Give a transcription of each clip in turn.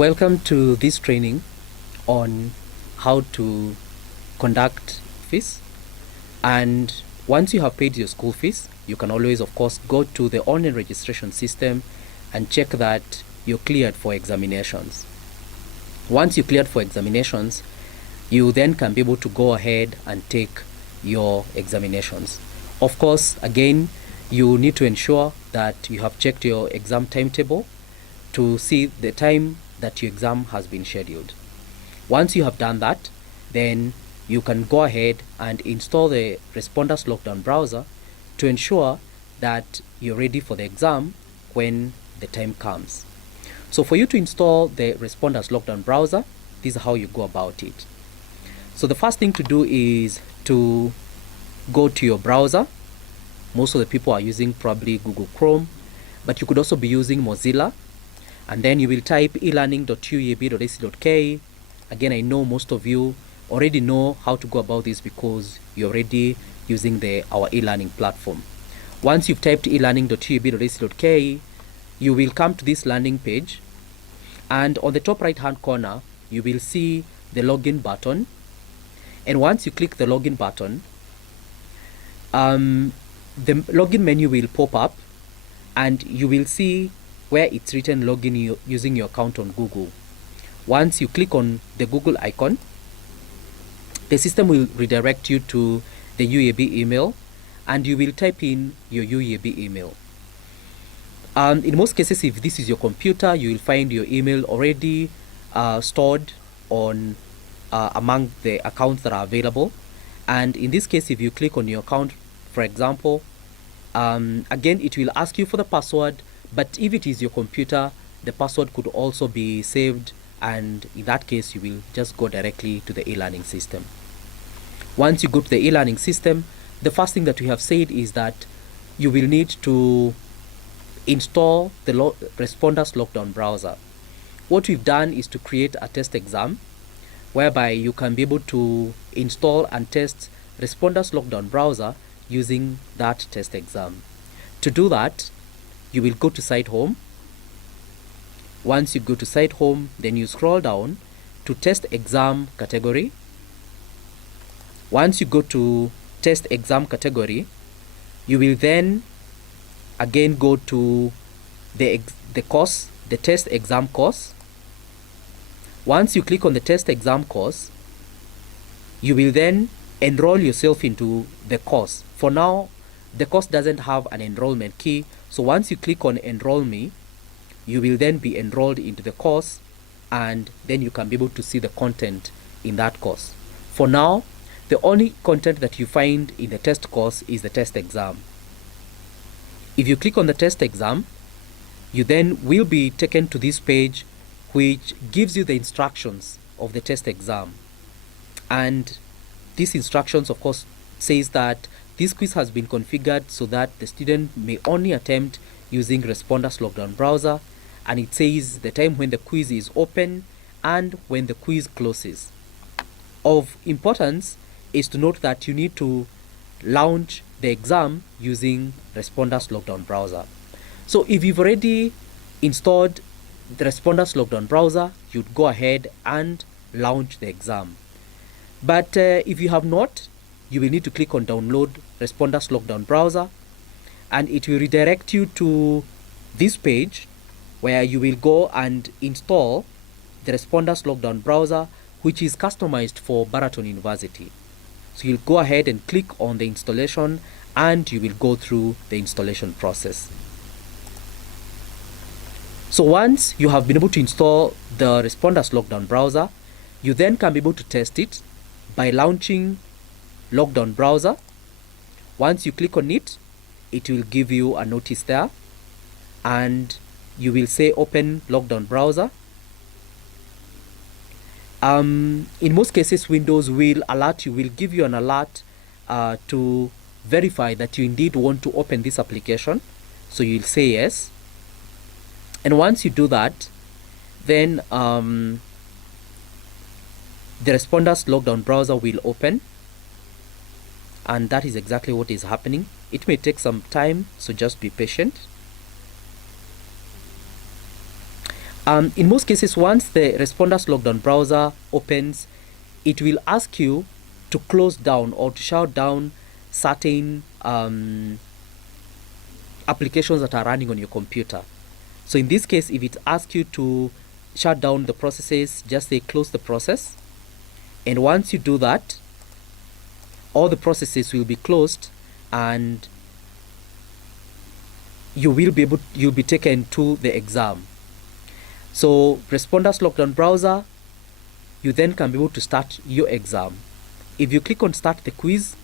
Welcome to this training on how to conduct fees. And once you have paid your school fees, you can always, of course, go to the online registration system and check that you're cleared for examinations. Once you're cleared for examinations, you then can be able to go ahead and take your examinations. Of course, again, you need to ensure that you have checked your exam timetable to see the time that your exam has been scheduled. Once you have done that, then you can go ahead and install the respondus lockdown browser to ensure that you're ready for the exam when the time comes. So for you to install the respondus lockdown browser, this is how you go about it. So the first thing to do is to go to your browser. Most of the people are using probably Google Chrome, but you could also be using Mozilla. And then you will type elearning.uab.ac.ke. Again, I know most of you already know how to go about this because you're already using our e-learning platform. Once you've typed elearning.uab.ac.ke, you will come to this landing page, and on the top right hand corner you will see the login button. And once you click the login button, the login menu will pop up, and you will see where it's written login using your account on Google. Once you click on the Google icon, the system will redirect you to the UAB email, and you will type in your UAB email. In most cases, if this is your computer, you will find your email already stored on among the accounts that are available. And in this case, if you click on your account, for example, again, it will ask you for the password, but if it is your computer, the password could also be saved, and in that case, you will just go directly to the e-learning system. Once you go to the e-learning system, the first thing that we have said is that you will need to install the respondus lockdown browser. What we've done is to create a test exam whereby you can be able to install and test respondus lockdown browser using that test exam. To do that, you will go to site home. Once you go to site home, then you scroll down to test exam category. Once you go to test exam category, you will then again go to the course, the test exam course. Once you click on the test exam course, you will then enroll yourself into the course. For now, the course doesn't have an enrollment key, so once you click on enroll me, you will then be enrolled into the course, and then you can be able to see the content in that course. For now, the only content that you find in the test course is the test exam. If you click on the test exam, you then will be taken to this page which gives you the instructions of the test exam. And these instructions, of course, says that this quiz has been configured so that the student may only attempt using respondus lockdown browser, and it says the time when the quiz is open and when the quiz closes. Of importance is to note that you need to launch the exam using respondus lockdown browser. So if you've already installed the respondus lockdown browser, you'd go ahead and launch the exam. But if you have not, you will need to click on download respondus lockdown browser, and it will redirect you to this page where you will go and install the respondus lockdown browser, which is customized for Baraton University. So you'll go ahead and click on the installation, and you will go through the installation process. So once you have been able to install the respondus lockdown browser, you then can be able to test it by launching lockdown browser. Once you click on it, it will give you a notice there, and you will say open lockdown browser. In most cases, Windows will give you an alert to verify that you indeed want to open this application. So you'll say yes. And once you do that, then the respondus lockdown browser will open, and that is exactly what is happening. It may take some time, so just be patient. In most cases, once the respondus logged on browser opens, it will ask you to close down or to shut down certain applications that are running on your computer. So in this case, if it asks you to shut down the processes, just say close the process. And once you do that, all the processes will be closed and you'll be taken to the exam. So respondus logged on browser, you then can be able to start your exam. If you click on start the quiz,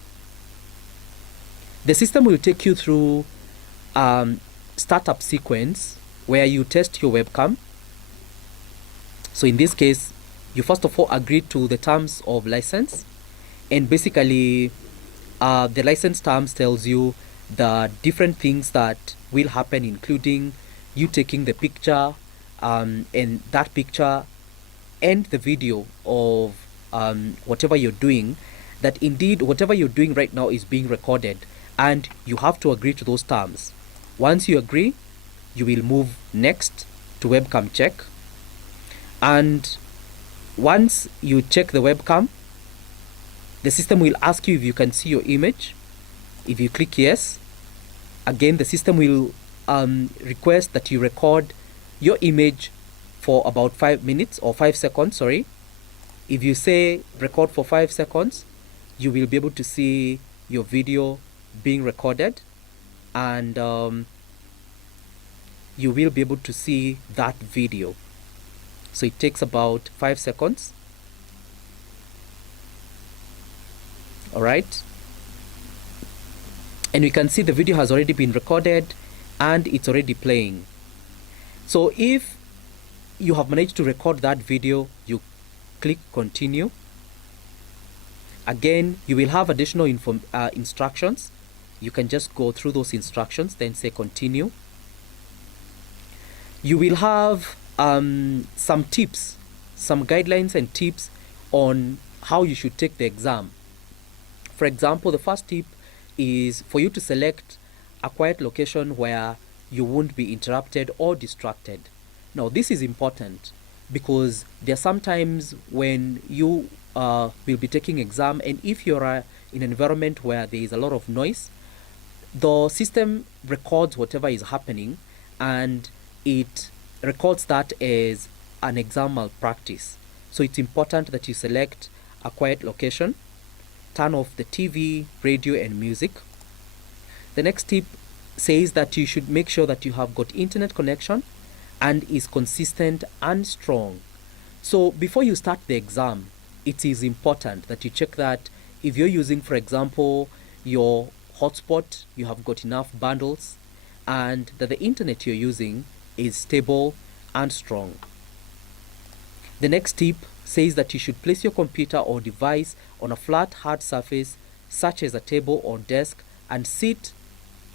the system will take you through startup sequence where you test your webcam. So in this case, you first of all agree to the terms of license, and basically the license terms tells you the different things that will happen, including you taking the picture and that picture and the video of whatever you're doing, that indeed whatever you're doing right now is being recorded, and you have to agree to those terms. Once you agree, you will move next to webcam check, and once you check the webcam, the system will ask you if you can see your image. If you click yes, again the system will request that you record your image for about 5 minutes or 5 seconds, sorry. If you say record for 5 seconds, you will be able to see your video being recorded, and you will be able to see that video. So it takes about 5 seconds. Alright, and we can see the video has already been recorded and it's already playing. So if you have managed to record that video, you click continue. Again, you will have additional instructions. You can just go through those instructions, then say continue. You will have some tips, some guidelines and tips on how you should take the exam. For example, the first tip is for you to select a quiet location where you won't be interrupted or distracted. Now, this is important because there are some times when you will be taking exam, and if you're in an environment where there is a lot of noise, the system records whatever is happening and it records that as an exam malpractice. So it's important that you select a quiet location, turn off the TV, radio and music. The next tip says that you should make sure that you have got internet connection and is consistent and strong. So before you start the exam, it is important that you check that if you're using, for example, your hotspot, you have got enough bundles, and that the internet you're using is stable and strong. The next tip says that you should place your computer or device on a flat, hard surface such as a table or desk and sit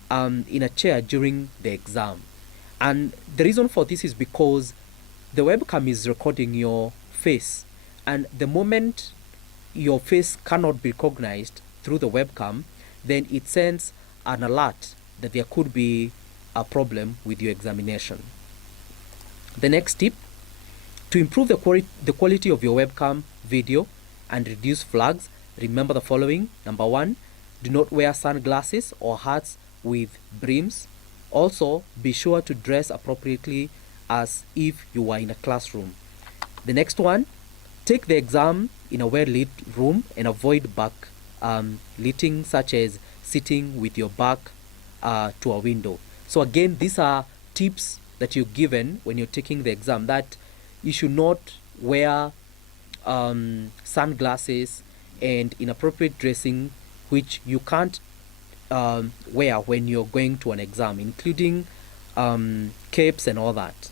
in a chair during the exam. And the reason for this is because the webcam is recording your face, and the moment your face cannot be recognized through the webcam, then it sends an alert that there could be a problem with your examination. The next tip: to improve the quality of your webcam video and reduce flags, remember the following. Number 1, do not wear sunglasses or hats with brims. Also, be sure to dress appropriately as if you were in a classroom. The next one: take the exam in a well-lit room and avoid back lighting, such as sitting with your back to a window. So again, these are tips that you're given when you're taking the exam, that you should not wear sunglasses and inappropriate dressing which you can't wear when you're going to an exam, including capes and all that.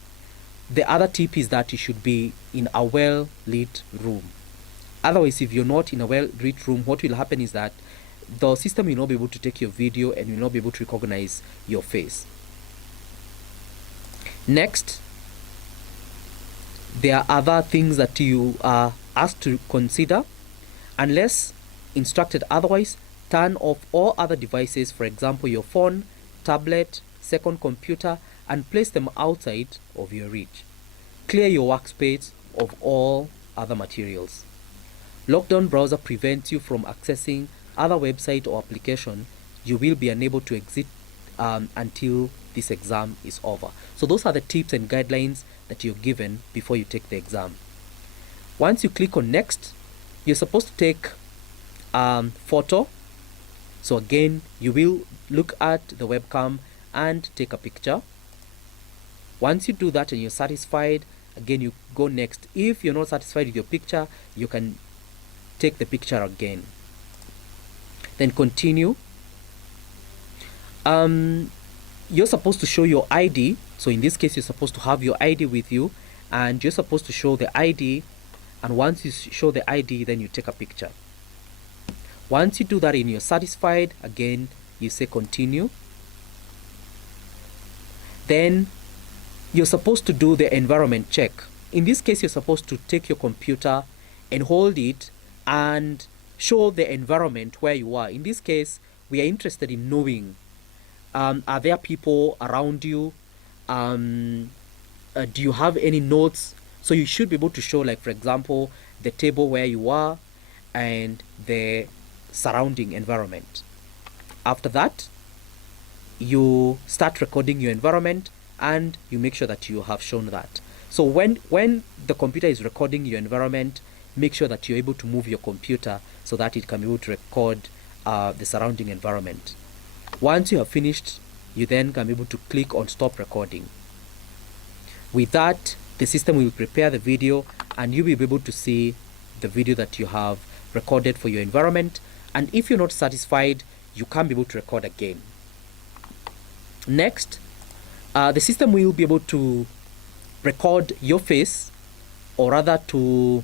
The other tip is that you should be in a well-lit room. Otherwise, if you're not in a well-lit room, what will happen is that the system will not be able to take your video and will not be able to recognize your face. Next, there are other things that you are asked to consider. Unless instructed otherwise, turn off all other devices, for example your phone, tablet, second computer, and place them outside of your reach. clear your workspace of all other materials. Lockdown browser prevents you from accessing other website or application. You will be unable to exit until this exam is over. So those are the tips and guidelines that you're given before you take the exam. Once you click on next, you're supposed to take photo. So again, you will look at the webcam and take a picture. Once you do that and you're satisfied, again you go next. If you're not satisfied with your picture, you can take the picture again. Then continue. You're supposed to show your ID. So in this case, you're supposed to have your ID with you, and you're supposed to show the ID. And once you show the ID, then you take a picture. Once you do that and you're satisfied, again you say continue. Then you're supposed to do the environment check. In this case, you're supposed to take your computer and hold it and show the environment where you are. In this case, we are interested in knowing, are there people around you? Do you have any notes? So you should be able to show, like for example, the table where you are and the surrounding environment. After that, you start recording your environment and you make sure that you have shown that. So when the computer is recording your environment, make sure that you're able to move your computer so that it can be able to record the surrounding environment. Once you have finished, you then can be able to click on stop recording. With that, the system will prepare the video and you will be able to see the video that you have recorded for your environment. And if you're not satisfied, you can be able to record again. Next, the system will be able to record your face, or rather to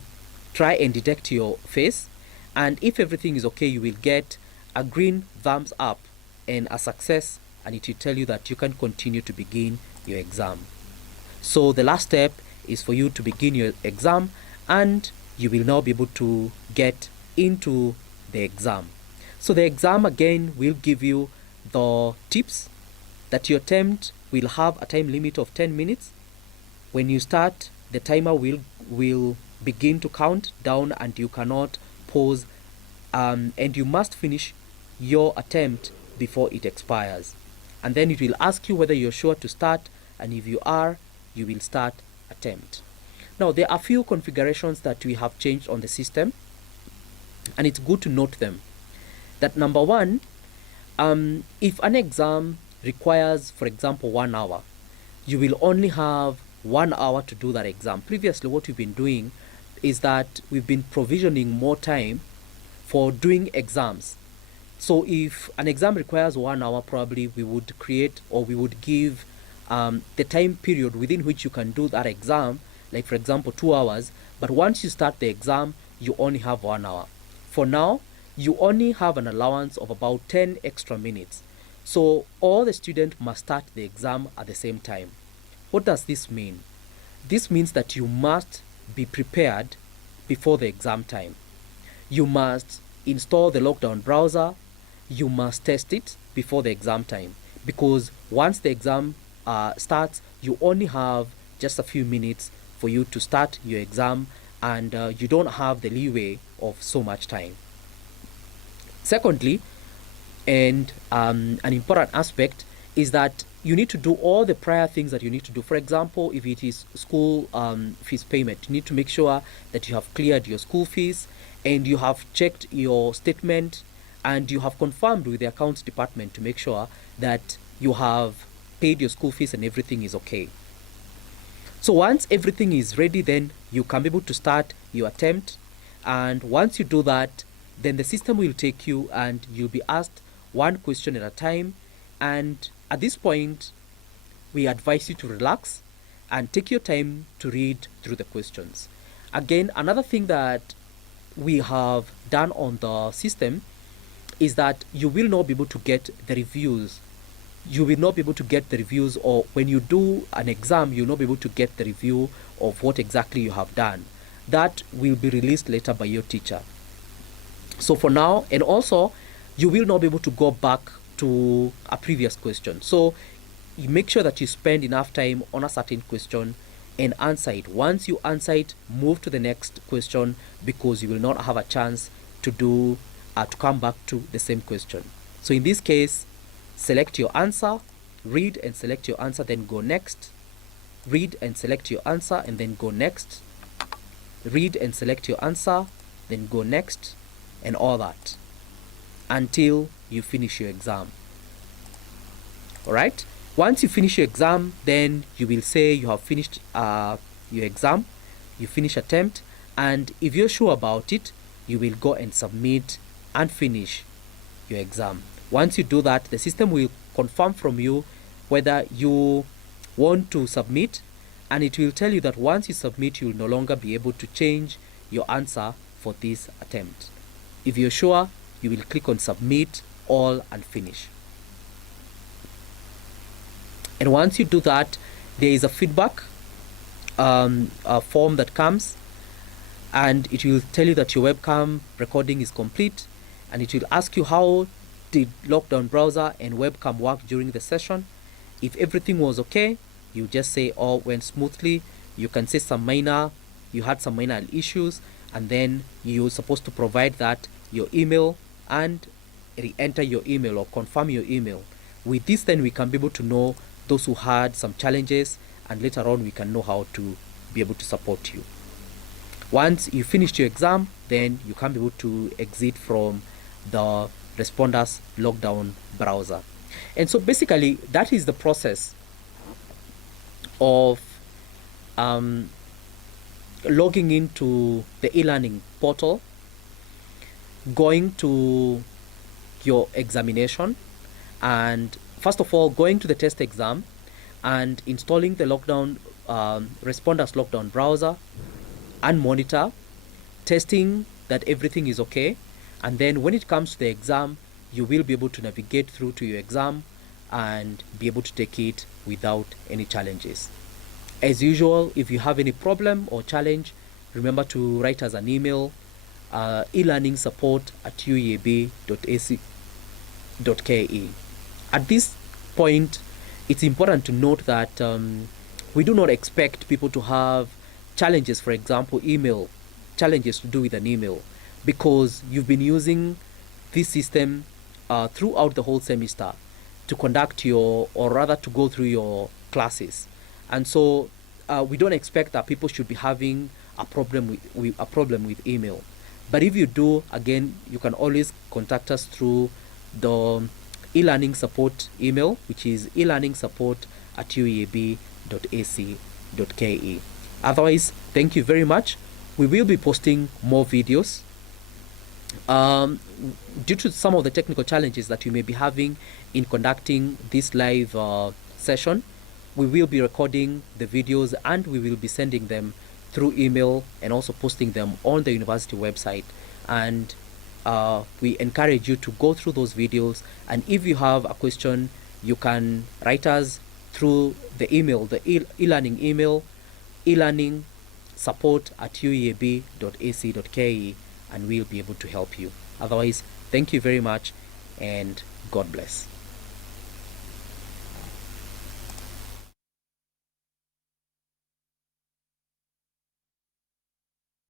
try and detect your face. And if everything is okay, you will get a green thumbs up and a success, and it will tell you that you can continue to begin your exam. So the last step is for you to begin your exam, and you will now be able to get into the exam. So the exam again will give you the tips that your attempt will have a time limit of 10 minutes. When you start, the timer will begin to count down and you cannot pause, and you must finish your attempt before it expires. And then it will ask you whether you're sure to start, and if you are, you will start attempt. Now there are a few configurations that we have changed on the system, and it's good to note them. That number one, if an exam requires, for example, 1 hour, you will only have 1 hour to do that exam. Previously, what we've been doing is that we've been provisioning more time for doing exams. So if an exam requires 1 hour, probably we would create, or we would give the time period within which you can do that exam, like for example 2 hours, but once you start the exam, you only have 1 hour. For now, you only have an allowance of about 10 extra minutes. So all the students must start the exam at the same time. What does this mean? This means that you must be prepared before the exam time. You must install the lockdown browser. You must test it before the exam time, because once the exam starts, you only have just a few minutes for you to start your exam, and you don't have the leeway of so much time. Secondly, and an important aspect is that you need to do all the prior things that you need to do. For example, if it is school fees payment, you need to make sure that you have cleared your school fees and you have checked your statement and you have confirmed with the accounts department to make sure that you have paid your school fees and everything is okay. So once everything is ready, then you can be able to start your attempt. And once you do that, then the system will take you and you'll be asked one question at a time. And at this point, we advise you to relax and take your time to read through the questions. Again, another thing that we have done on the system is that you will not be able to get the reviews. You will not be able to get the reviews, or when you do an exam, you'll not be able to get the review of what exactly you have done. That will be released later by your teacher. So for now, and also, you will not be able to go back to a previous question. So you make sure that you spend enough time on a certain question and answer it. Once you answer it, move to the next question, because you will not have a chance to come back to the same question. So in this case, select your answer, read and select your answer, then go next. Read and select your answer and then go next. Read and select your answer, then go next, and all that until you finish your exam. Alright, once you finish your exam, then you will say you have finished your exam, you finish attempt, and if you're sure about it, you will go and submit and finish your exam. Once you do that, the system will confirm from you whether you want to submit, and it will tell you that once you submit, you will no longer be able to change your answer for this attempt. If you're sure, you will click on submit all and finish. And once you do that, there is a feedback form that comes, and it will tell you that your webcam recording is complete, and it will ask you how did Lockdown browser and webcam work during the session. If everything was okay, you just say all went smoothly. You can say you had some minor issues, and then you're supposed to provide that your email and re-enter your email or confirm your email. With this, then we can be able to know those who had some challenges, and later on we can know how to be able to support you. Once you finish your exam, then you can be able to exit from the respondus lockdown browser. And so basically that is the process of logging into the e-learning portal, going to your examination, and first of all going to the test exam and installing the lockdown respondus lockdown browser and monitor, testing that everything is okay, and then when it comes to the exam, you will be able to navigate through to your exam and be able to take it without any challenges. As usual, if you have any problem or challenge, remember to write us an email, elearningsupport@uab.ac.ke. At this point, it's important to note that we do not expect people to have challenges, for example, email challenges to do with an email, because you've been using this system throughout the whole semester to conduct to go through your classes. And so we don't expect that people should be having a problem with email. But if you do, again, you can always contact us through the e-learning support email, which is elearningsupport@uab.ac.ke. Otherwise, thank you very much. We will be posting more videos. Due to some of the technical challenges that you may be having in conducting this live session, we will be recording the videos and we will be sending them through email and also posting them on the university website. And we encourage you to go through those videos, and if you have a question, you can write us through the email, the e-learning email, elearningsupport@uab.ac.ke, and we'll be able to help you. Otherwise, thank you very much and God bless.